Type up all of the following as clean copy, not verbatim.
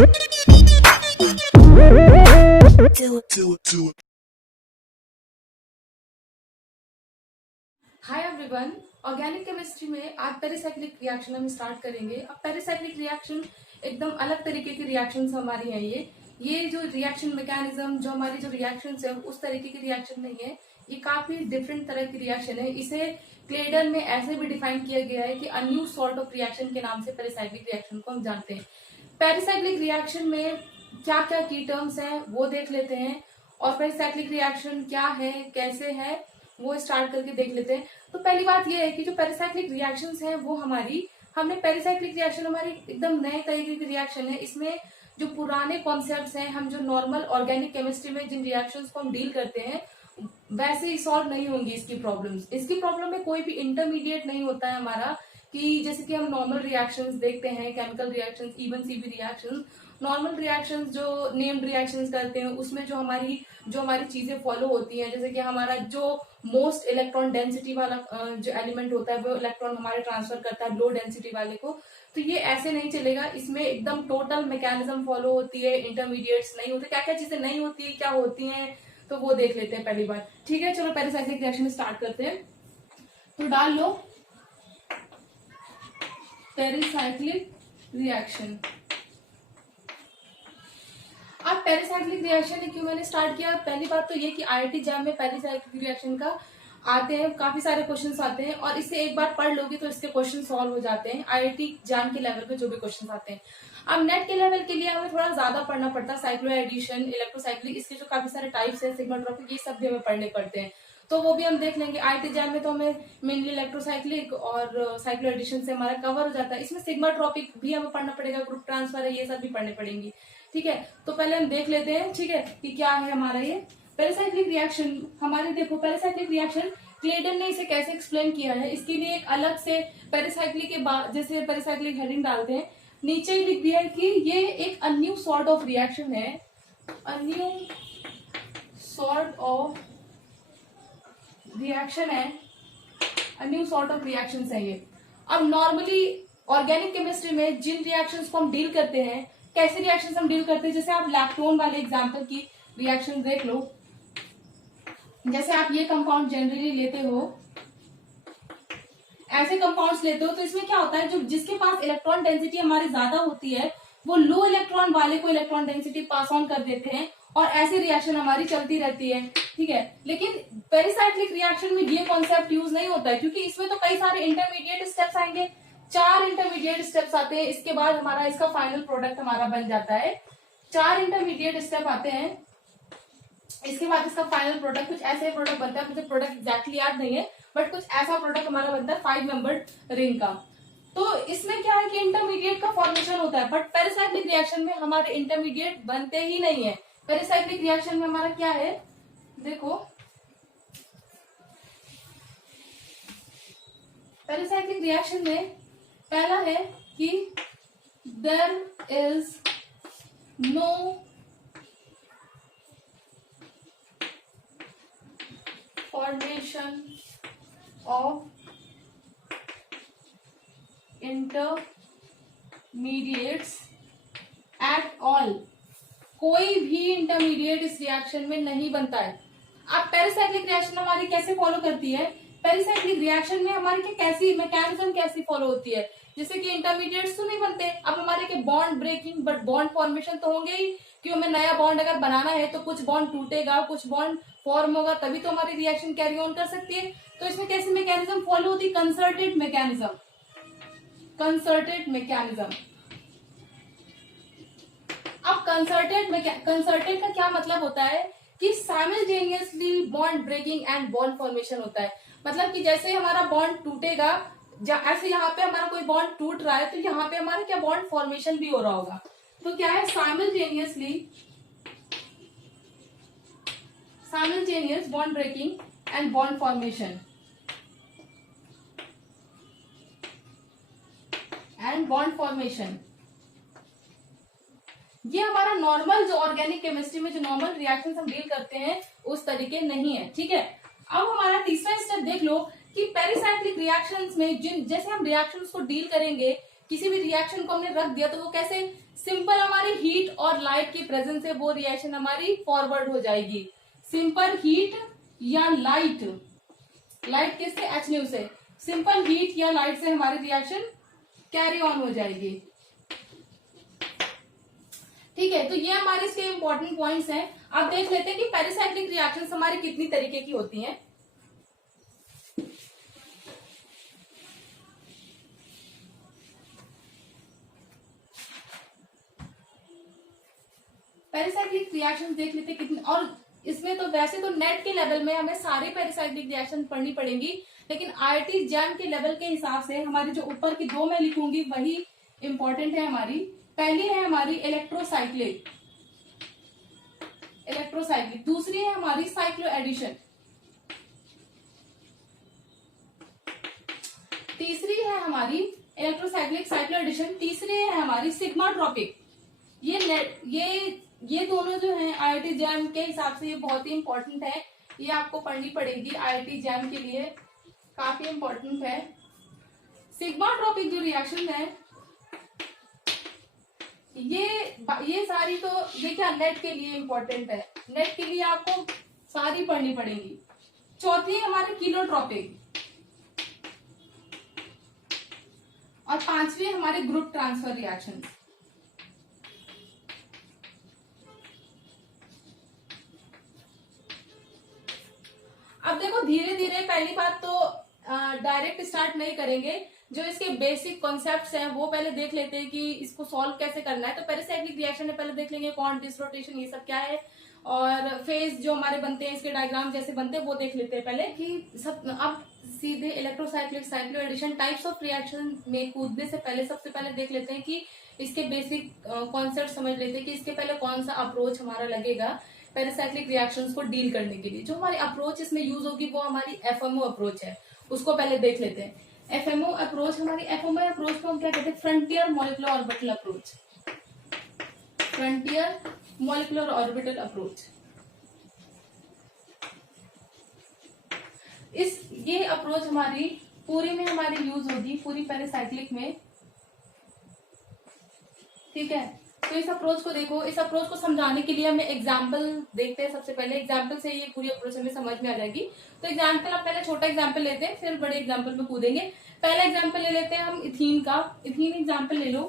Hi everyone, organic chemistry में आज pericyclic reaction हम स्टार्ट करेंगे। अब पेरिसाइक्लिक रिएक्शन एकदम अलग तरीके की रिएक्शंस हमारी हैं। ये जो रिएक्शन मैकेनिज्म, जो हमारी जो रिएक्शंस है उस तरीके की रिएक्शन नहीं है। ये काफी डिफरेंट तरह की रिएक्शन है। इसे क्लेडन में ऐसे भी डिफाइन किया गया है कि अ न्यू सॉर्ट ऑफ रिएक्शन के नाम से पेरिसाइक्लिक रिएक्शन को हम जानते हैं। पेरिसाइक्लिक रिएक्शन में क्या क्या की टर्म्स हैं वो देख लेते हैं, और पेरिसाइक्लिक रिएक्शन क्या है, कैसे है, वो स्टार्ट करके देख लेते हैं। तो पहली बात ये है कि जो पेरिसाइक्लिक रिएक्शंस हैं वो हमने पेरिसाइक्लिक रिएक्शन हमारी एकदम नए तरीके की रिएक्शन है। इसमें जो पुराने कॉन्सेप्ट्स हैं, हम जो नॉर्मल ऑर्गेनिक केमिस्ट्री में जिन रिएक्शंस को हम डील करते हैं वैसे ही सॉल्व नहीं होंगी इसकी प्रॉब्लम्स। इसकी प्रॉब्लम में कोई भी इंटरमीडिएट नहीं होता है हमारा, कि जैसे कि हम नॉर्मल रिएक्शंस देखते हैं, chemical reactions, even CB reactions, normal reactions जो नेम्ड रिएक्शंस करते हैं उसमें जो हमारी चीजें फॉलो होती हैं, जैसे कि हमारा जो मोस्ट इलेक्ट्रॉन डेंसिटी वाला जो एलिमेंट होता है वो इलेक्ट्रॉन हमारे ट्रांसफर करता है लो डेंसिटी वाले को। तो ये ऐसे नहीं चलेगा, इसमें एकदम टोटल मैकेनिज्म फॉलो होती है, इंटरमीडिएट्स नहीं होते। क्या क्या चीजें नहीं होती है, क्या होती हैं, तो वो देख लेते हैं पहली बार। ठीक है, चलो पेरिसाइक्लिक रिएक्शन स्टार्ट करते हैं। तो डाल लो पेरिसाइक्लिक रिएक्शन। अब पेरिसाइक्लिक रिएक्शन क्यों मैंने स्टार्ट किया, पहली बात तो ये कि आईआईटी जैम में पेरिसाइक्लिक रिएक्शन का आते हैं, काफी सारे क्वेश्चंस आते हैं, और इसे एक बार पढ़ लोगे तो इसके क्वेश्चन सॉल्व हो जाते हैं आईआईटी जैम के लेवल पे जो भी क्वेश्चन आते हैं। अब नेट के लेवल के लिए हमें थोड़ा ज्यादा पढ़ना पड़ता है, साइक्लो एडिशन, इलेक्ट्रोसाइक्लिक, इसके जो काफी सारे टाइप्स है, सिग्माट्रोपिक, ये सब भी हमें पढ़ने पड़ते हैं। तो वो भी हम देख लेंगे। आईआईटी जैम में तो हमें मेनली इलेक्ट्रोसाइक्लिक और साइक्लो एडिशन से हमारा कवर हो जाता है। इसमें सिग्माट्रोपिक भी हमें पढ़ना पड़ेगा, ग्रुप ट्रांसफर है, ये सब भी पढ़ने पड़ेंगी। ठीक है, तो पहले हम देख लेते हैं, ठीक है, कि क्या है हमारा ये पेरिसाइक्लिक रिएक्शन। हमारे देखो पेरिसाइक्लिक रिएक्शन क्लेडन ने इसे कैसे एक्सप्लेन किया है, इसके लिए एक अलग से पेरिसाइक्लिक के बाद जैसे पेरिसाइक्लिक हेडिंग डालते हैं, नीचे ही लिख दिया है कि ये एक न्यू सॉर्ट ऑफ रिएक्शन है, a new sort of reaction है, a new sort of reaction है ये। अब नॉर्मली ऑर्गेनिक केमिस्ट्री में जिन रिएक्शंस को हम डील करते हैं, कैसे रिएक्शंस हम डील करते हैं, जैसे आप लैक्टोन वाले एग्जांपल की रिएक्शन देख लो। जैसे आप ये कंपाउंड जनरली लेते हो, ऐसे कंपाउंड्स लेते हो, तो इसमें क्या होता है, जो जिसके पास इलेक्ट्रॉन डेंसिटी हमारी ज्यादा होती है वो लो इलेक्ट्रॉन वाले को इलेक्ट्रॉन डेंसिटी पास ऑन कर देते हैं, और ऐसी रिएक्शन हमारी चलती रहती है। ठीक है, लेकिन पेरिसाइक्लिक रिएक्शन में ये कॉन्सेप्ट यूज नहीं होता है, क्योंकि इसमें तो कई सारे इंटरमीडिएट स्टेप्स आएंगे, 4 इंटरमीडिएट स्टेप्स आते हैं, इसके बाद हमारा इसका फाइनल प्रोडक्ट हमारा बन जाता है। 4 इंटरमीडिएट स्टेप आते हैं, इसके बाद इसका फाइनल प्रोडक्ट कुछ ऐसे प्रोडक्ट बनता है, मुझे प्रोडक्ट एग्जैक्टली याद नहीं है, बट कुछ ऐसा प्रोडक्ट हमारा बनता है 5 मेंबर्ड रिंग का। तो इसमें क्या है कि इंटरमीडिएट का फॉर्मेशन होता है, बट पेरिसाइक्लिक रिएक्शन में हमारे इंटरमीडिएट बनते ही नहीं है। पेरिसाइक्लिक रिएक्शन में हमारा क्या है, देखो पेरिसाइक्लिक रिएक्शन में पहला है कि there is no formation of intermediates at all। कोई भी इंटरमीडिएट इस रिएक्शन में नहीं बनता है। अब पेरिसाइक्लिक रिएक्शन हमारी कैसे फॉलो करती है, पेरिसाइक्लिक रिएक्शन में हमारी कैसी मैकेनिज्म कैसी फॉलो होती है, जैसे कि इंटरमीडिएट्स तो नहीं बनते, अब हमारे के bond breaking but bond formation तो होंगे ही, कि हमें नया बॉन्ड अगर बनाना है तो कुछ बॉन्ड टूटेगा, कुछ बॉन्ड फॉर्म होगा, तभी तो हमारी रिएक्शन कैरी ऑन कर सकती है। तो इसमें कैसी मैकेनिज्म फॉलो होती है, कंसर्टेड मैकेनिज्म। कंसर्टेड मैकेनिज्म, अब कंसर्टेड का क्या मतलब होता है कि simultaneously bond breaking and bond formation होता है। मतलब कि जैसे हमारा बॉन्ड टूटेगा, ऐसे यहाँ पे हमारा कोई बॉन्ड टूट रहा है, तो यहाँ पे हमारा क्या बॉन्ड फॉर्मेशन भी हो रहा होगा। तो क्या है, simultaneous bond breaking and bond formation ये हमारा नॉर्मल जो ऑर्गेनिक केमिस्ट्री में जो नॉर्मल रिएक्शंस हम डील करते हैं उस तरीके नहीं है। ठीक है, अब हमारा तीसरा स्टेप देख लो कि पेरिसाइक्लिक रिएक्शंस में जैसे हम रिएक्शंस को डील करेंगे, किसी भी रिएक्शन को हमने रख दिया तो वो कैसे सिंपल हमारी हीट और लाइट की प्रेजेंस से वो रिएक्शन हमारी फॉरवर्ड हो जाएगी। सिंपल हीट या लाइट, लाइट किससे, HNO से, सिंपल हीट या लाइट से हमारी रिएक्शन कैरी ऑन हो जाएगी। ठीक है, तो ये हमारे इसके इंपॉर्टेंट पॉइंट्स हैं। अब देख लेते हैं कि पेरिसाइक्लिक रिएक्शंस हमारी कितनी तरीके की होती हैं। पेरिसाइक्लिक रिएक्शंस देख लेते हैं कितने, और इसमें तो वैसे तो नेट के लेवल में हमें सारे पेरिसाइक्लिक रिएक्शन पढ़नी पड़ेंगी, लेकिन IIT जैम के लेवल के हिसाब से हमारी जो ऊपर की दो मैं लिखूंगी वही इंपॉर्टेंट है हमारी। पहली है हमारी इलेक्ट्रोसाइक्लिक, दूसरी है हमारी साइक्लो एडिशन, तीसरी है हमारी इलेक्ट्रोसाइक्लिक साइक्लो एडिशन, तीसरी है हमारी सिग्मा ट्रॉपिक। ये दोनों जो है IIT जैम के हिसाब से ये बहुत ही इंपॉर्टेंट है, ये आपको पढ़नी पड़ेगी, IIT जैम के लिए काफी इंपॉर्टेंट है। सिग्मा ट्रॉपिक जो रिएक्शन है ये सारी तो ये क्या नेट के लिए इंपॉर्टेंट है, नेट के लिए आपको सारी पढ़नी पड़ेगी। चौथी है हमारी किलोट्रॉपिक और पांचवी हमारे ग्रुप ट्रांसफर रिएक्शन। अब देखो धीरे धीरे, पहली बात तो डायरेक्ट स्टार्ट नहीं करेंगे, जो इसके बेसिक कॉन्सेप्ट्स हैं वो पहले देख लेते हैं कि इसको सॉल्व कैसे करना है। तो पेरिसाइक्लिक रिएक्शन में पहले देख लेंगे कौन डिसरोटेशन ये सब क्या है, और फेज जो हमारे बनते हैं इसके डायग्राम जैसे बनते हैं वो देख लेते हैं पहले कि सब। अब सीधे electrocyclic cyclo addition types of reaction में कूदने से पहले सबसे पहले देख लेते हैं कि इसके बेसिक कॉन्सेप्ट समझ लेते हैं कि इसके पहले कौन सा अप्रोच हमारा लगेगा पेरिसाइक्लिक रिएक्शंस को डील करने के लिए। जो हमारी अप्रोच इसमें यूज होगी वो हमारी FMO अप्रोच है, उसको पहले देख लेते हैं। FMO अप्रोच को हम क्या कहते हैं, frontier molecular orbital approach, frontier molecular orbital approach. ये अप्रोच हमारी पूरी में हमारी यूज होगी, पूरी पेरिसाइक्लिक में। ठीक है, तो इस अप्रोच को देखो, इस अप्रोच को समझाने के लिए हमें एग्जाम्पल देखते हैं। सबसे पहले एग्जाम्पल से ये पूरी अप्रोच हमें समझ में आ जाएगी। तो एग्जाम्पल, अब पहले छोटा एग्जाम्पल लेते हैं फिर बड़े एग्जाम्पल में कूदेंगे। पहला एग्जाम्पल ले लेते हैं हम इथीन का। इथीन एग्जाम्पल ले लो,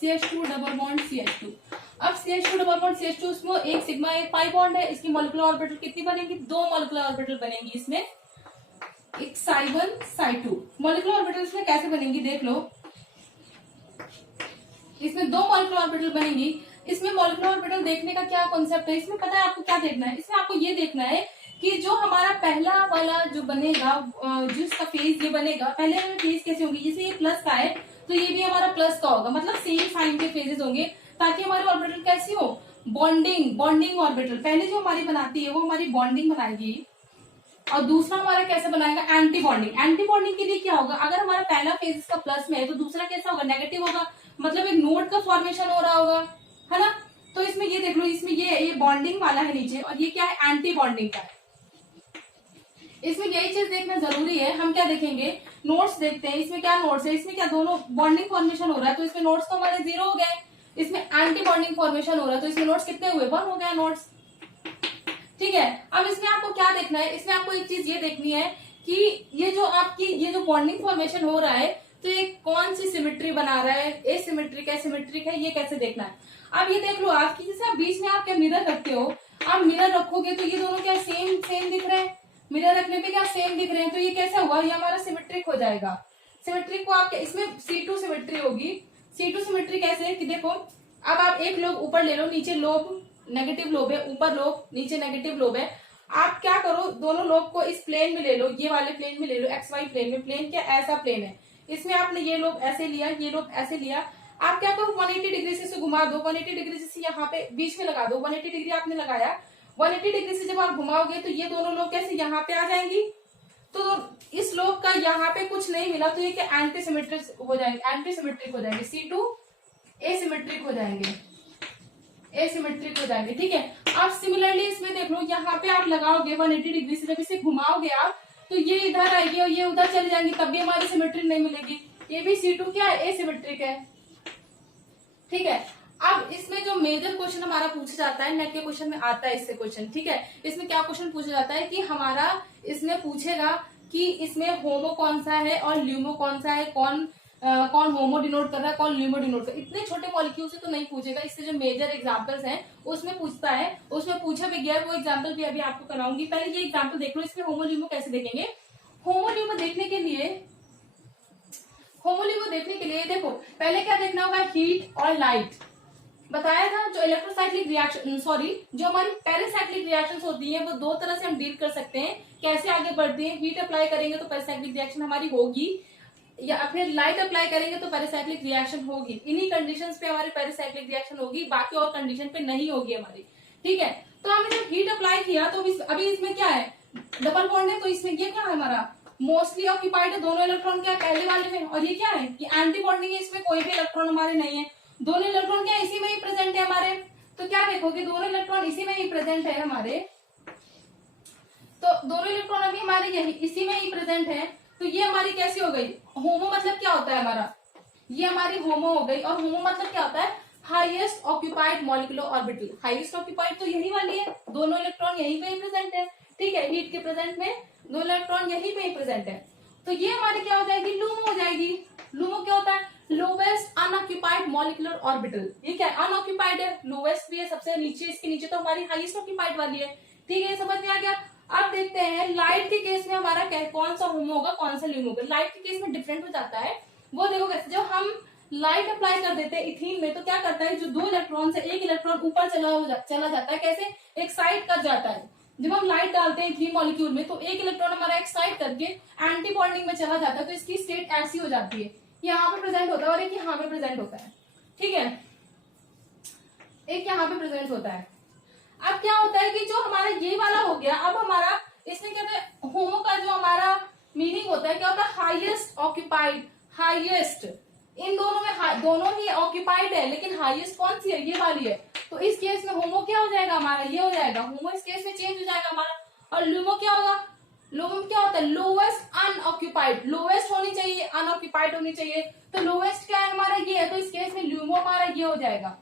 CH2 डबल बॉन्ड CH2। अब CH2 डबल बॉन्ड CH2, उसमें एक सिग्मा एक पाई बॉन्ड है, इसकी मॉलिक्यूलर ऑर्बिटल कितनी बनेगी, 2 मॉलिक्यूलर ऑर्बिटल बनेंगी इसमें, एक साई1 साई2। मॉलिक्यूलर ऑर्बिटल इसमें कैसे बनेंगी देख लो, इसमें 2 मॉलिक्यूलर ऑर्बिटल बनेंगी। इसमें मॉलिक्यूलर ऑर्बिटल देखने का क्या कॉन्सेप्ट है, इसमें पता है आपको क्या देखना है, इसमें आपको ये देखना है कि जो हमारा पहला वाला जो बनेगा, जिसका फेज ये बनेगा, पहले वाला फेज कैसे होंगे, जैसे ये प्लस का है तो ये भी हमारा प्लस का होगा, मतलब सेम साइन के फेजेस होंगे, ताकि हमारी ऑर्बिटल कैसी हो, बॉन्डिंग ऑर्बिटल। पहले जो हमारी बनाती है वो हमारी बॉन्डिंग बनाएगी, और दूसरा हमारा कैसे बनाएगा, एंटी बॉन्डिंग। एंटी बॉन्डिंग के लिए क्या होगा, अगर हमारा पहला फेज इसका प्लस में है तो दूसरा कैसा होगा, नेगेटिव होगा, मतलब एक नोड का फॉर्मेशन हो रहा होगा, है ना। तो इसमें ये देख लो, इसमें ये बॉन्डिंग वाला है नीचे, और ये क्या है, एंटी बॉन्डिंग का है। इसमें यही चीज देखना जरूरी है। हम क्या देखेंगे, नोड्स देखते हैं, इसमें क्या नोड्स है, इसमें क्या दोनों बॉन्डिंग फॉर्मेशन हो रहा है, तो इसमें नोड्स तो हमारे 0 हो गए, इसमें एंटी बॉन्डिंग फॉर्मेशन हो रहा है तो इसमें नोड्स कितने हुए, 1 हो गया नोड्स। ठीक है, अब इसमें आपको क्या देखना है, इसमें आपको एक चीज ये देखनी है कि ये जो बॉन्डिंग फॉर्मेशन हो रहा है तो ये कौन सी सिमेट्री बना रहा है, एसिमेट्रिक है, सिमेट्रिक है, ये कैसे देखना है। अब ये देख लो आपकी, जैसे आप बीच में आप क्या मिरर रखते हो, आप मिरर रखोगे तो ये दोनों क्या सेम दिख रहे हैं, मिरर रखने पे क्या सेम दिख रहे हैं, तो ये कैसा हुआ, ये हमारा सिमेट्रिक हो जाएगा। सिमेट्रिक को आप इसमें C2 सिमेट्री होगी। C2 सिमेट्री कैसे है कि देखो, अब आप एक लोब ऊपर ले लो, नीचे लोब नेगेटिव लोब है, ऊपर लोब नीचे नेगेटिव लोब है। आप क्या करो, दोनों लोब को इस प्लेन में ले लो, ये वाले प्लेन में ले लो, XY प्लेन में। प्लेन क्या ऐसा प्लेन है, इसमें आपने ये लोब ऐसे लिया, ये लोब ऐसे लिया। आप क्या करो, 180 डिग्री से घुमा दो, 180 डिग्री से यहाँ पे बीच में लगा दो, 180 डिग्री आपने लगाया, 180 डिग्री से जब आप घुमाओगे तो ये दोनों लोग कैसे यहाँ पे आ जाएंगी। तो इस लोब का यहाँ पे कुछ नहीं मिला तो ये क्या एंटी सिमेट्रिक हो जाएंगे, C2 एसिमेट्रिक हो जाएंगे, एसिमेट्रिक हो जाएंगे। ठीक है, आप सिमिलरली इसमें देख लो, यहाँ पे आप लगाओगे 180 डिग्री से, जब इसे घुमाओगे आप तो ये इधर आएगी और ये उधर चली जाएंगी, तब भी हमारी सिमेट्री नहीं मिलेगी। ये भी C2 क्या है, एसिमेट्रिक है। ठीक है, अब इसमें जो मेजर क्वेश्चन हमारा पूछा जाता है, नेट के क्वेश्चन में आता है इससे क्वेश्चन। ठीक है, इसमें क्या क्वेश्चन पूछा जाता है कि हमारा इसमें पूछेगा कि इसमें होमो कौन सा है और ल्यूमो कौन सा है, कौन होमो डिनोट कर रहा है, कौन ल्यूमो डिनोट कर रहा है। इतने छोटे मॉलिक्यूल से तो नहीं पूछेगा, इससे जो मेजर एग्जांपल्स हैं उसमें पूछता है, उसमें पूछा भी गया है। वो एग्जांपल भी अभी आपको कराऊंगी। पहले ये एग्जांपल देख लो, इसमें होमो ल्यूमो कैसे देखेंगे। होमो ल्यूमो देखने के लिए देखो, पहले क्या देखना होगा, हीट और लाइट। बताया था जो इलेक्ट्रोसाइक्लिक रिएक्शन, जो हमारी पेरिसाइक्लिक रिएक्शंस होती हैं वो दो तरह से हम डील कर सकते हैं, कैसे आगे बढ़ती हैं। हीट अप्लाई करेंगे तो पेरिसाइक्लिक रिएक्शन हमारी होगी, या अपने लाइट अप्लाई करेंगे तो पेरिसाइक्लिक रिएक्शन होगी। इन्हीं कंडीशंस पे हमारी पेरिसाइक्लिक रिएक्शन होगी, बाकी और कंडीशन पे नहीं होगी हमारी। ठीक है, तो हमने जब हीट अप्लाई किया तो अभी इसमें क्या है, डबल बॉन्ड है, तो इसमें ये क्या है हमारा, मोस्टली ऑक्यूपाइड है। दोनों इलेक्ट्रॉन क्या है पहले वाले में, और ये क्या है कि एंटी बॉन्डिंग है, इसमें कोई भी इलेक्ट्रॉन हमारे नहीं है। दोनों इलेक्ट्रॉन क्या इसी में ही प्रेजेंट है हमारे, तो क्या देखोगे दोनों इलेक्ट्रॉन इसी में ही प्रेजेंट है हमारे, तो दोनों इलेक्ट्रॉन अभी हमारे यही इसी में ही प्रेजेंट है। तो ये हमारी कैसी हो गई, होमो मतलब क्या होता है हमारा, ये हमारी होमो हो गई। और होमो मतलब क्या होता है, highest occupied molecular orbital. Highest occupied तो यही वाली है, दोनों इलेक्ट्रॉन यहीं पे ही प्रेजेंट है। ठीक है, हीट के प्रेजेंट में दोनों इलेक्ट्रॉन यहीं पे ही प्रेजेंट है, तो ये हमारी क्या हो जाएगी, लूमो हो जाएगी। लूमो क्या होता है, लोवेस्ट अनऑक्यूपाइड मॉलिक्यूलर ऑर्बिटल। ये क्या है, अनऑक्यूपाइड है, लोवेस्ट भी है, सबसे नीचे, इसके नीचे तो हमारी हाईएस्ट ऑक्यूपाइड वाली है। ठीक है, समझ में आ गया। अब देखते हैं लाइट के केस में हमारा कौन सा होमो होगा, कौन सा ल्यूमो होगा। लाइट के केस में डिफरेंट हो जाता है, वो देखो कैसे। जब हम लाइट अप्लाई कर देते हैं इथीन में, तो क्या करता है, जो दो इलेक्ट्रॉन से एक इलेक्ट्रॉन ऊपर चला जाता है, कैसे, एक साइड कट जाता है। जब हम लाइट डालते हैं इथीन मॉलिक्यूल में, तो एक इलेक्ट्रॉन हमारा एक साइड करके एंटी बॉन्डिंग में चला जाता है, तो इसकी स्टेट ऐसी हो जाती है, यहाँ पे प्रेजेंट होता है और एक यहाँ पे प्रेजेंट होता है। ठीक है, एक यहाँ पे प्रेजेंट होता है। अब क्या होता है कि जो हमारा ये वाला हो गया, अब हमारा इसमें कहते हैं होमो का जो हमारा मीनिंग होता है, क्या होता है, हाईएस्ट ऑक्यूपाइड। हाईएस्ट, इन दोनों में दोनों ही ऑक्यूपाइड है, लेकिन हाईएस्ट कौन सी है, ये वाली है। तो इस केस में होमो क्या हो जाएगा हमारा, ये हो जाएगा होमो, इस केस में चेंज हो जाएगा हमारा। और ल्यूमो क्या होगा, ल्यूमो क्या होता है, लोवेस्ट अनऑक्यूपाइड। लोवेस्ट होनी चाहिए, अनऑक्यूपाइड होनी चाहिए, तो लोवेस्ट क्या है हमारा, ये है, तो इस केस में ल्यूमो हमारा ये हो जाएगा।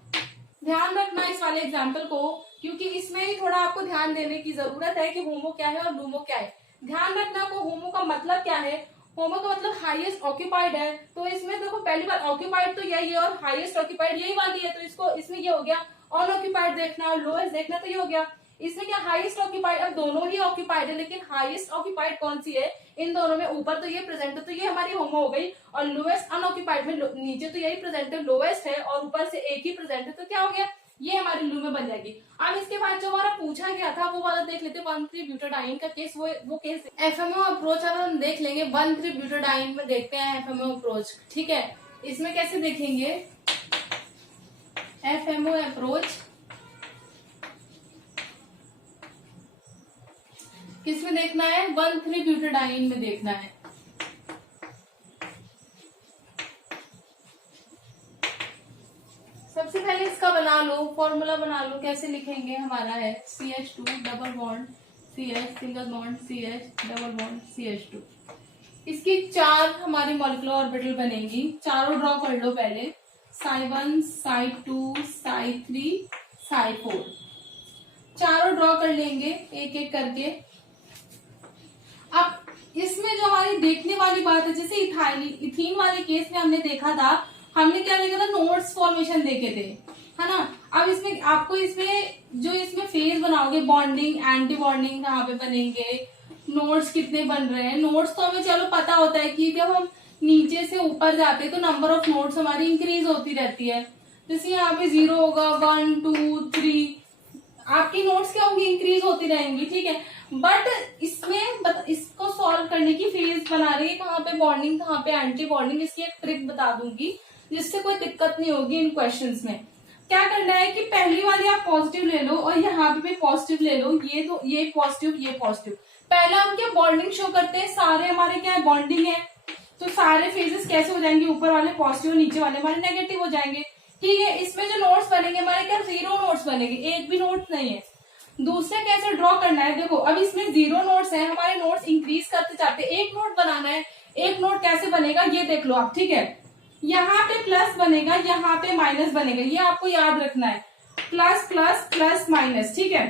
ध्यान रखना इस वाले एग्जाम्पल को, क्योंकि इसमें ही थोड़ा आपको ध्यान देने की जरूरत है कि होमो क्या है और लूमो क्या है। ध्यान रखना को होमो का मतलब क्या है, होमो का मतलब हाईएस्ट ऑक्यूपाइड है। तो इसमें देखो पहली बार ऑक्यूपाइड तो यही है और हाईएस्ट ऑक्यूपाइड यही वाली है, तो इसको इसमें ये हो गया। अनऑक्यूपाइड देखना और लोएस्ट देखना, तो ये हो गया। इसमें क्या हाईएस्ट ऑक्यूपाइड, अब दोनों ही ऑक्यूपाइड है, लेकिन हाईएस्ट ऑक्यूपाइड कौन सी है इन दोनों में, ऊपर तो ये प्रेजेंट है, तो ये हमारी होमो हो गई। और लोएस्ट अनऑक्यूपाइड में नीचे तो यही प्रेजेंट है, लोएस्ट है और ऊपर से एक ही प्रेजेंट है, तो क्या हो गया, ये हमारी लूमो बन जाएगी। अब इसके बाद जो हमारा पूछा गया था वो वाला देख लेते, 1,3-ब्यूटाडाइन का केस। वो केस एफएमओ अप्रोच अब हम देख लेंगे। 1,3-ब्यूटाडाइन में देखते हैं एफएमओ अप्रोच। ठीक है, इसमें कैसे देखेंगे एफएमओ अप्रोच, किसमें देखना है, 1,3-ब्यूटाडाइन में देखना है। सबसे पहले इसका बना लो, फॉर्मूला बना लो, कैसे लिखेंगे, हमारा है CH2 double bond CH single bond CH double bond CH2। इसकी 4 हमारी मॉलिक्यूलर ऑर्बिटल बनेंगी, चारों ड्रॉ कर लो पहले, Psi1 Psi2 Psi3 Psi4, चारों ड्रॉ कर लेंगे एक एक करके। अब इसमें जो हमारी देखने वाली बात है, जैसे इथीन वाले केस में हमने देखा था, हमने क्या देखा था, नोड्स फॉर्मेशन देखे थे, है ना। अब इसमें आपको इसमें फेज बनाओगे, बॉन्डिंग एंटी बॉन्डिंग कहाँ पे बनेंगे, नोड्स कितने बन रहे हैं। नोड्स तो हमें चलो पता होता है कि जब हम नीचे से ऊपर जाते हैं तो नंबर ऑफ नोड्स हमारी इंक्रीज होती रहती है। जैसे यहाँ पे 0 होगा, 1 2 3, आपकी नोड्स क्या होंगी, इंक्रीज होती रहेंगी। ठीक है, बट इसको सॉल्व करने की फेज बना रही है, कहाँ पे बॉन्डिंग कहाँ पे एंटी बॉन्डिंग, इसकी एक ट्रिक बता दूंगी जिससे कोई दिक्कत नहीं होगी इन क्वेश्चंस में। क्या करना है कि पहली वाली आप पॉजिटिव ले लो और यहाँ पे भी पॉजिटिव ले लो, ये पॉजिटिव ये पॉजिटिव। पहला हम क्या बॉन्डिंग शो करते हैं, सारे हमारे क्या है बॉन्डिंग है, तो सारे फेजेस कैसे हो जाएंगे, ऊपर वाले पॉजिटिव नीचे वाले हमारे नेगेटिव हो जाएंगे। ठीक है, इसमें जो नोट्स बनेंगे हमारे क्या 0 नोट्स बनेंगे, एक भी नोट नहीं है। दूसरा कैसे ड्रॉ करना है, देखो अब इसमें 0 नोट्स है, हमारे नोट्स इंक्रीज करते जाते, एक नोट बनाना है, एक नोट कैसे बनेगा ये देख लो आप, ठीक है। यहाँ पे प्लस बनेगा, यहाँ पे माइनस बनेगा, ये आपको याद रखना है, प्लस प्लस प्लस माइनस, ठीक है।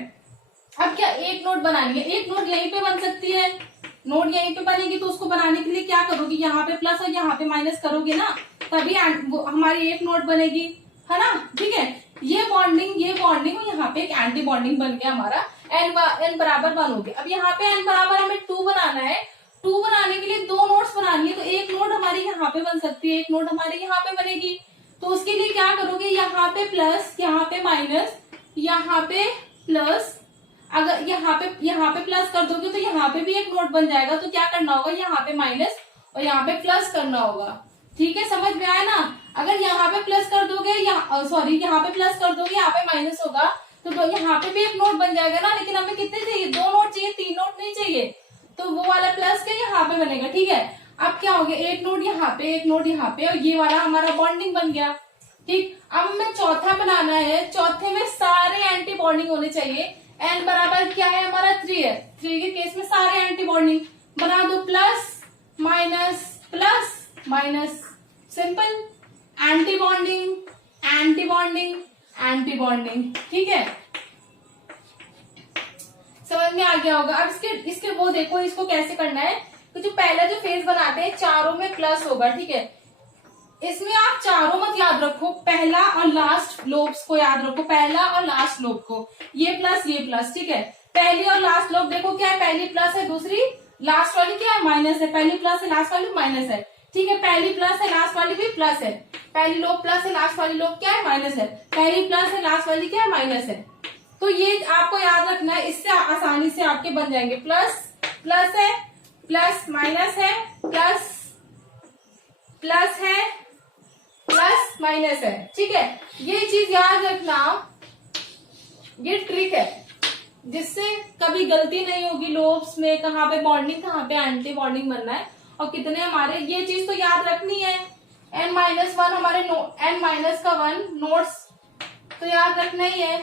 अब क्या एक नोट बनानी है, एक नोट यहीं पे बन सकती है, नोट यहीं पे बनेगी, तो उसको बनाने के लिए क्या करोगे, यहाँ पे प्लस और यहाँ पे माइनस करोगे ना, तभी हमारी एक नोट बनेगी, है ना, ठीक है। ये बॉन्डिंग और यहाँ पे एक एंटी बॉन्डिंग बन गया हमारा, एन बराबर 1 हो गया। अब यहाँ पे एन बराबर हमें 2 बनाना है, 2 बनाने के लिए 2 नोट्स बनानी है, तो एक नोट हमारी यहाँ पे बन सकती है, एक नोट हमारे यहाँ पे बनेगी। तो उसके लिए क्या करोगे, यहाँ पे प्लस, यहाँ पे माइनस, यहाँ पे प्लस, अगर यहाँ पे प्लस कर दोगे तो यहाँ पे भी एक नोट बन जाएगा। तो क्या करना होगा, यहाँ पे माइनस और यहाँ पे प्लस करना होगा, ठीक है, समझ में आया ना। अगर यहाँ पे प्लस कर दोगे, यहाँ पे प्लस कर दोगे, यहाँ पे माइनस होगा, तो यहाँ पे भी एक नोट बन जाएगा ना। लेकिन हमें कितने चाहिए, 2 नोट चाहिए, 3 नोट नहीं चाहिए, तो वो वाला प्लस के यहाँ पे बनेगा, ठीक है। अब क्या हो गया, एक नोट यहाँ पे, एक नोट यहाँ पे, और ये वाला हमारा बॉन्डिंग बन गया, ठीक। अब हमें चौथा बनाना है, चौथे में सारे एंटी बॉन्डिंग होने चाहिए। एन बराबर क्या है हमारा 3 है, 3 के केस में सारे एंटी बॉन्डिंग बना दो, plus minus, simple, anti bonding anti bonding anti bonding, ठीक है, समझ में आ गया होगा। अब इसके वो देखो, इसको कैसे करना है, तो जो पहला जो फेज बनाते हैं चारों में प्लस होगा, ठीक है। इसमें आप चारों मत याद रखो, पहला और लास्ट लोब्स को याद रखो, पहला और लास्ट लोब को, ये प्लस, ठीक है। पहली और लास्ट लोब देखो क्या है, पहली प्लस है, दूसरी लास्ट वाली क्या है, माइनस है, पहली प्लस है, लास्ट वाली माइनस है, ठीक है। पहली प्लस है, लास्ट वाली भी प्लस है, पहली लोब प्लस है, लास्ट वाली लोब क्या है, माइनस है, पहली प्लस है, लास्ट वाली क्या है, माइनस है। तो ये आपको याद रखना है, इससे आसानी से आपके बन जाएंगे, प्लस है, प्लस माइनस है, प्लस है, प्लस माइनस है, ठीक है। ये चीज याद रखना, ये ट्रिक है जिससे कभी गलती नहीं होगी लोब्स में, कहाँ पे बॉन्डिंग, कहाँ पे एंटी बॉन्डिंग बनना है और कितने हमारे, ये चीज तो याद रखनी है। n-1 हमारे n-1 नोट्स तो याद रखना ही है,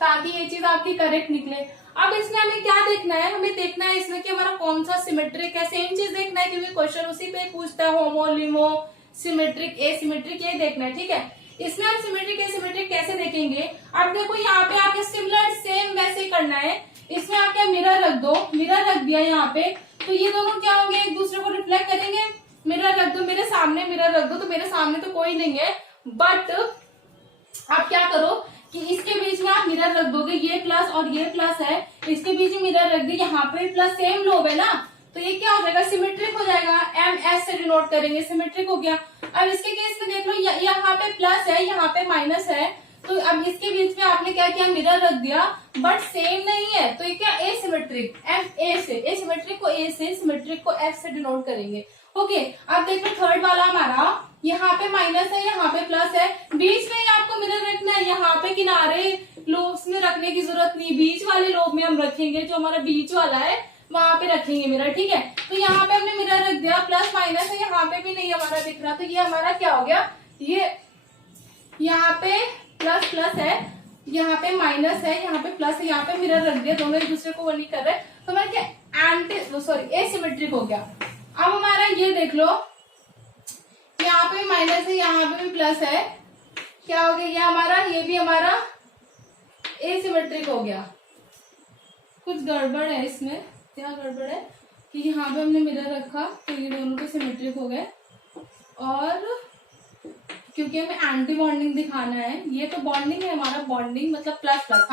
ताकि ये चीज आपकी करेक्ट निकले। अब इसमें हमें क्या देखना है, हमें देखना है इसमें कि हमारा कौन सा सिमेट्रिक है, सेम चीज देखना है, क्योंकि क्वेश्चन उसी पे पूछता है, होमो, लिमो, सिमेट्रिक, एसिमेट्रिक, ये देखना है, ठीक है। इसमें हम सिमेट्रिक एसिमेट्रिक कैसे देखेंगे, अब देखो यहाँ पे आपके सिमिलर सेम वैसे करना है। इसमें आप क्या मिरर रख दो, मिरर रख दिया यहाँ पे, तो ये दोनों क्या होंगे, एक दूसरे को रिफ्लेक्ट करेंगे। मिरर रख दो, मेरे सामने मिरर रख दो, तो मेरे सामने तो कोई नहीं है, बट आप क्या करो कि इसके बीच में आप मिरर रख दोगे, ये प्लस और ये प्लस है, इसके बीच में मिरर रख दी, यहाँ पे प्लस सेम लोब है ना, तो ये क्या हो जाएगा, सिमेट्रिक हो जाएगा, MS से डिनोट करेंगे, सिमेट्रिक हो गया। अब इसके केस में देख लो, यहाँ पे प्लस है, यहाँ पे माइनस है, तो अब इसके बीच में आपने क्या किया, मिरर रख दिया, बट सेम नहीं है, तो ये क्या एसिमेट्रिक, MA से, एसिमेट्रिक को A से, सिमेट्रिक को F से डिनोट करेंगे। ओके, अब देखो थर्ड वाला हमारा, यहाँ पे माइनस है, यहाँ पे प्लस है, बीच में ही आपको मिरर रखना है, यहाँ पे किनारे लोब्स में रखने की जरूरत नहीं, बीच वाले लोब में हम रखेंगे, जो हमारा बीच वाला है वहां पे रखेंगे मिरर, ठीक है। तो यहाँ पे हमने मिरर रख दिया, प्लस माइनस है, यहाँ पे भी नहीं हमारा दिख रहा, तो ये हमारा क्या हो गया, ये यहाँ पे प्लस है, यहाँ पे माइनस है, यहाँ पे प्लस है, यहाँ पे मिरर रख दिया, दोनों एक दूसरे को वो नहीं कर रहे, तो हमारा क्या एसिमेट्रिक हो गया। अब हमारा ये देख लो, यहाँ पे माइनस है, यहाँ पे भी प्लस है, क्या हो गया, ये हमारा, ये भी हमारा एसिमेट्रिक हो गया। कुछ गड़बड़ है इसमें, क्या गड़बड़ है कि यहाँ पे हमने मिरर रखा, तो ये दोनों के सिमेट्रिक हो गए, और क्योंकि हमें एंटी बॉन्डिंग दिखाना है, ये तो बॉन्डिंग है हमारा, बॉन्डिंग मतलब प्लस प्लस,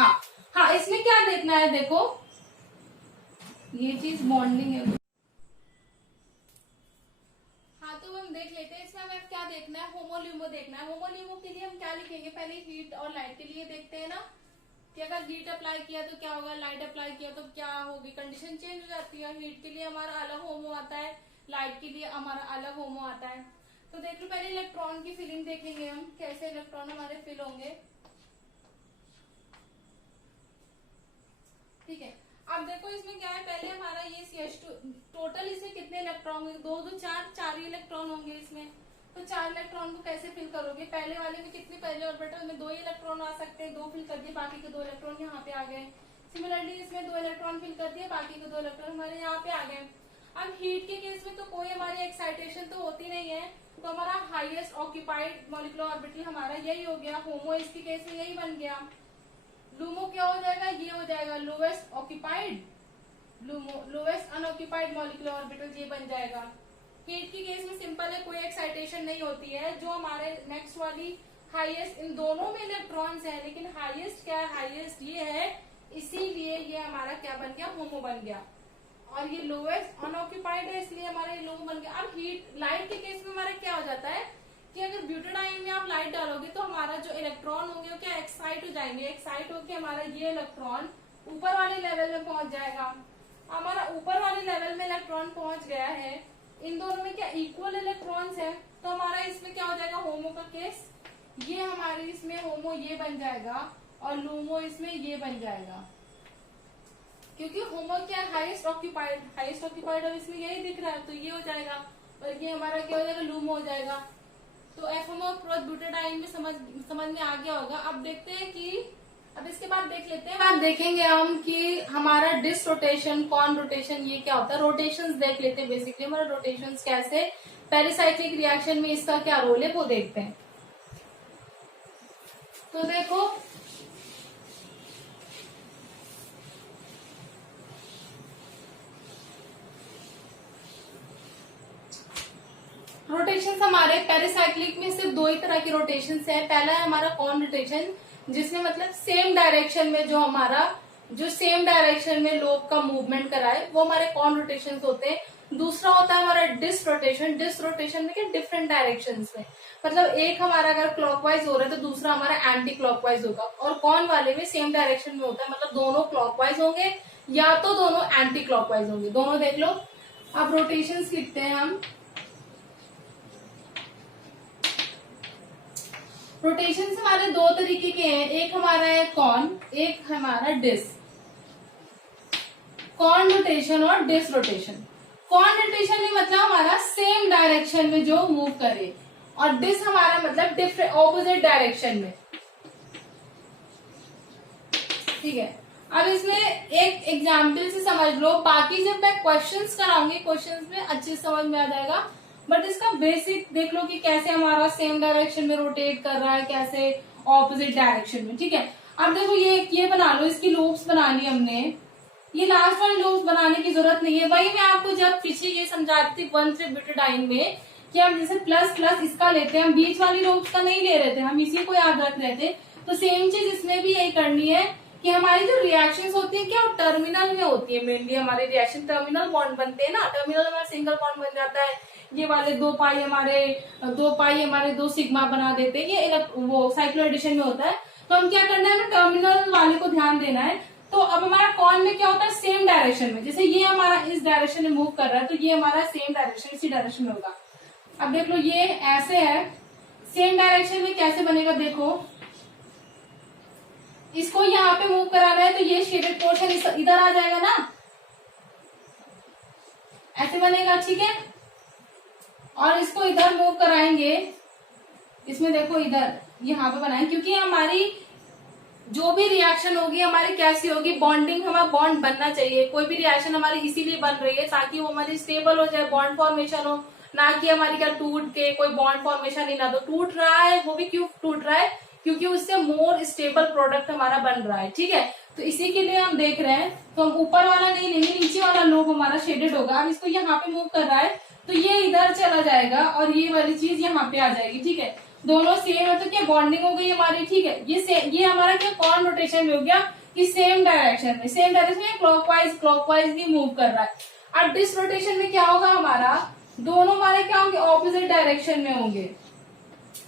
हाँ इसमें क्या देखना है, देखो ये चीज बॉन्डिंग है, हाँ तो हम देख लेते हैं। इसमें हमें क्या देखना है, होमोल्यूमो देखना है। होमोल्यूमो के लिए हम क्या लिखेंगे, पहले हीट और लाइट के लिए देखते हैं ना, कि अगर हीट अप्लाई किया तो क्या होगा, लाइट अप्लाई किया तो क्या होगी, कंडीशन चेंज हो जाती है। हीट के लिए हमारा अलग होमो आता है, लाइट के लिए हमारा अलग होमो आता है। तो देख लो, पहले इलेक्ट्रॉन की फिलिंग देखेंगे हम, कैसे इलेक्ट्रॉन हमारे फिल होंगे, ठीक है। अब देखो इसमें क्या है, पहले हमारा ये CH2, टोटल इसमें कितने इलेक्ट्रॉन होंगे, 2 2 4 ही इलेक्ट्रॉन होंगे इसमें। तो 4 इलेक्ट्रॉन को कैसे फिल करोगे, पहले वाले में कितने, पहले ऑर्बिटल में 2 ही इलेक्ट्रॉन आ सकते हैं, 2 फिल कर दिए, बाकी के 2 इलेक्ट्रॉन यहाँ पे आ गए। सिमिलरली इसमें 2 इलेक्ट्रॉन फिल कर दिए, बाकी के 2 इलेक्ट्रॉन हमारे यहाँ पे आ गए। अब हीट के केस में तो कोई हमारी एक्साइटेशन तो होती नहीं है, तो हमारा हाईएस्ट ऑक्यूपाइड मॉलिक्यूलर ऑर्बिटल हमारा यही हो गया। होमो इसके केस में यही बन गया। लूमो क्या हो जाएगा, ये हो जाएगा lowest occupied, lowest unoccupied molecular orbital, ये बन जाएगा। हीट के केस में सिंपल है, कोई एक्साइटेशन नहीं होती है। जो हमारे नेक्स्ट वाली हाईएस्ट, इन दोनों में इलेक्ट्रॉन्स है, लेकिन हाईएस्ट क्या है, हाईएस्ट ये है, इसीलिए ये हमारा क्या बन गया, होमो बन गया। और ये लोवेस्ट अनऑक्यूपाइड है, इसलिए हमारा ये लोमो बन गया। अब हीट लाइट के केस में हमारा क्या हो जाता है कि अगर ब्यूटाडाइन में आप लाइट डालोगे तो हमारा जो इलेक्ट्रॉन होंगे वो क्या एक्साइट हो जाएंगे, एक्साइट होके हमारा ये इलेक्ट्रॉन ऊपर वाले लेवल में पहुंच जाएगा। हमारा ऊपर वाले लेवल में इलेक्ट्रॉन पहुंच गया है, इन दोनों में क्या इक्वल इलेक्ट्रॉन्स है, तो हमारा इसमें क्या हो जाएगा, होमो का केस, ये हमारे इसमें होमो ये बन जाएगा और लूमो इसमें ये बन जाएगा। क्योंकि होमो क्या हाईएस्ट ऑक्यूपाइड, हाईएस्ट ऑक्यूपाइड अब इसमें यही दिख रहा है, तो ये हो जाएगा, और ये हमारा क्या हो जाएगा, लूमो हो जाएगा। तो एफएमओ अप्रोच ब्यूटाडाइन में समझ में आ गया होगा। अब देखते हैं कि अब इसके बाद देख लेते हैं, अब देखेंगे हम कि हमारा डिस रोटेशन, कॉन रोटेशन, ये क्या होता है। रोटेशंस देख लेते हैं, बेसिकली हमारा रोटेशंस कैसे, पेरिसाइक्लिक रिएक्शन में इसका क्या रोल है वो देखते हैं। तो देखो रोटेशन हमारे पेरिसाइक्लिक में सिर्फ दो ही तरह की रोटेशन है। पहला है हमारा कॉन रोटेशन, जिसमें मतलब सेम डायरेक्शन में जो हमारा सेम डायरेक्शन में लोब का मूवमेंट कराए वो हमारे कॉन रोटेशन होते हैं। दूसरा होता है हमारा डिस रोटेशन। डिस रोटेशन में क्या डिफरेंट डायरेक्शन में, मतलब एक हमारा अगर क्लॉकवाइज हो रहा है तो दूसरा हमारा एंटी क्लॉकवाइज होगा। और कॉन वाले में सेम डायरेक्शन में होता है, मतलब दोनों क्लॉकवाइज होंगे या तो दोनों एंटी क्लॉकवाइज होंगे, दोनों देख लो। अब रोटेशन लिखते हैं हम। रोटेशन हमारे दो तरीके के हैं, एक हमारा है कॉन, एक हमारा डिस। कॉन रोटेशन और डिस रोटेशन। कॉन रोटेशन में मतलब हमारा सेम डायरेक्शन में जो मूव करे, और डिस हमारा मतलब डिफरेंट ऑपोजिट डायरेक्शन में, ठीक है। अब इसमें एक एग्जाम्पल से समझ लो, बाकी जब मैं क्वेश्चंस कराऊंगी क्वेश्चंस में अच्छे से समझ में आ जाएगा, बट इसका बेसिक देख लो कि कैसे हमारा सेम डायरेक्शन में रोटेट कर रहा है, कैसे ऑपोजिट डायरेक्शन में, ठीक है। अब देखो ये बना लो, इसकी लूप्स बनानी हमने, ये लास्ट वाली लूप्स बनाने की जरूरत नहीं है। वही मैं आपको जब पीछे ये समझा रही थी 1 ब्यूटाडाइन में कि हम जैसे प्लस प्लस इसका लेते हैं, हम बीच वाली लूप्स का नहीं ले रहे थे, हम इसी को याद रख रहे थे। तो सेम चीज इसमें भी यही करनी है कि हमारी जो रिएक्शंस होती है क्या वो टर्मिनल में होती है। मेनली हमारे रिएक्शन टर्मिनल बॉन्ड बनते हैं ना, टर्मिनल हमारा सिंगल बॉन्ड बन जाता है, ये वाले दो पाई हमारे दो सिग्मा बना देते हैं, ये वो साइक्लो एडिशन में होता है। तो हम क्या करना है, हमें टर्मिनल वाले को ध्यान देना है। तो अब हमारा कॉन में क्या होता है, सेम डायरेक्शन में, जैसे ये हमारा इस डायरेक्शन में मूव कर रहा है तो ये हमारा सेम डायरेक्शन इसी डायरेक्शन में होगा। अब देख लो ये ऐसे है, सेम डायरेक्शन में कैसे बनेगा, देखो इसको यहाँ पे मूव कराना है तो ये शेडेड पोर्शन इधर आ जाएगा ना, ऐसे बनेगा, ठीक है। और इसको इधर मूव कराएंगे, इसमें देखो इधर यहाँ पे बनाएंगे, क्योंकि हमारी जो भी रिएक्शन होगी हमारी कैसी होगी, बॉन्डिंग, हमारा बॉन्ड बनना चाहिए। कोई भी रिएक्शन हमारी इसीलिए बन रही है ताकि वो हमारी स्टेबल हो जाए, बॉन्ड फॉर्मेशन हो, ना कि हमारी क्या टूट के कोई बॉन्ड फॉर्मेशन ही ना। तो टूट रहा है वो भी क्यों टूट रहा है, क्योंकि उससे मोर स्टेबल प्रोडक्ट हमारा बन रहा है, ठीक है। तो इसी के लिए हम देख रहे हैं, तो हम ऊपर वाला नहीं लेंगे, नीचे वाला लोब हमारा शेडेड होगा। अब इसको यहाँ पे मूव कर रहा है तो ये इधर चला जाएगा और ये वाली चीज यहाँ पे आ जाएगी, ठीक है। दोनों सेम है तो क्या बॉन्डिंग हो गई हमारी, ठीक है। ये हमारा क्या कॉन रोटेशन में हो गया कि सेम डायरेक्शन में क्लॉकवाइज भी मूव कर रहा है। अब डिस रोटेशन में क्या होगा, हमारा दोनों हमारे क्या होंगे, ऑपोजिट डायरेक्शन में होंगे।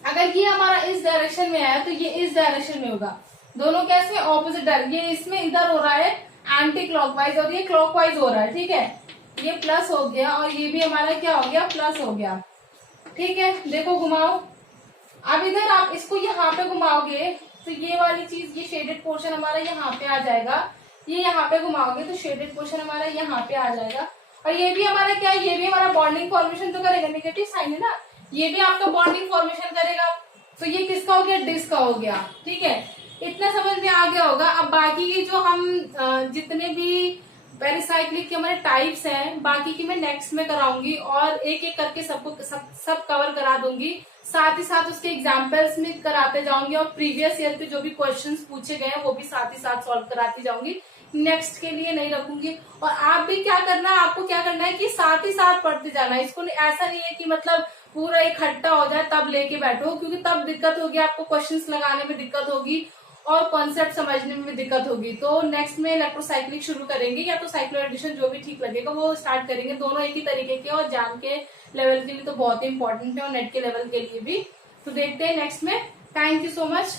अगर ये हमारा इस डायरेक्शन में है तो ये इस डायरेक्शन में होगा, दोनों कैसे ऑपोजिट डायरेक्शन। ये इसमें इधर हो रहा है एंटी क्लॉकवाइज और ये क्लॉकवाइज हो रहा है, ठीक है। ये प्लस हो गया और ये भी हमारा क्या हो गया, प्लस हो गया, ठीक है। देखो घुमाओ, अब इधर आप इसको यहाँ पे घुमाओगे तो ये वाली चीज, ये शेडेड पोर्शन हमारा यहाँ पे आ जाएगा। ये यहाँ पे घुमाओगे तो शेडेड पोर्शन हमारा यहाँ पे आ जाएगा। और ये भी हमारा क्या है, ये भी हमारा बॉन्डिंग फॉर्मेशन तो करेगा, नेगेटिव साइन है ना, ये भी आपका बॉन्डिंग फॉर्मेशन करेगा। तो ये किसका हो गया, डिस का हो गया, ठीक है। इतना समझ में आ गया होगा। अब बाकी की जो हम जितने भी पेरिसाइक्लिक के हमारे टाइप्स हैं, बाकी की मैं नेक्स्ट में कराऊंगी और एक एक करके सबको सब कवर करा दूंगी। साथ ही साथ उसके एग्जाम्पल्स में कराते जाऊंगी और प्रीवियस ईयर के जो भी क्वेश्चंस पूछे गए हैं वो भी साथ ही साथ सॉल्व कराती जाऊंगी। नेक्स्ट के लिए नहीं रखूंगी। और आप भी क्या करना है, आपको क्या करना है कि साथ ही साथ पढ़ते जाना है। इसको ऐसा नहीं है कि मतलब पूरा इकट्ठा हो जाए तब लेके बैठो, क्योंकि तब दिक्कत होगी, आपको क्वेश्चंस लगाने में दिक्कत होगी और कॉन्सेप्ट समझने में दिक्कत होगी। तो नेक्स्ट में इलेक्ट्रोसाइक्लिक शुरू करेंगे या तो साइक्लो एडिशन, जो भी ठीक लगेगा वो स्टार्ट करेंगे। दोनों एक ही तरीके के और जान के लेवल के लिए तो बहुत ही इंपॉर्टेंट है और नेट के लेवल के लिए भी। तो देखते हैं नेक्स्ट में। Thank you so much.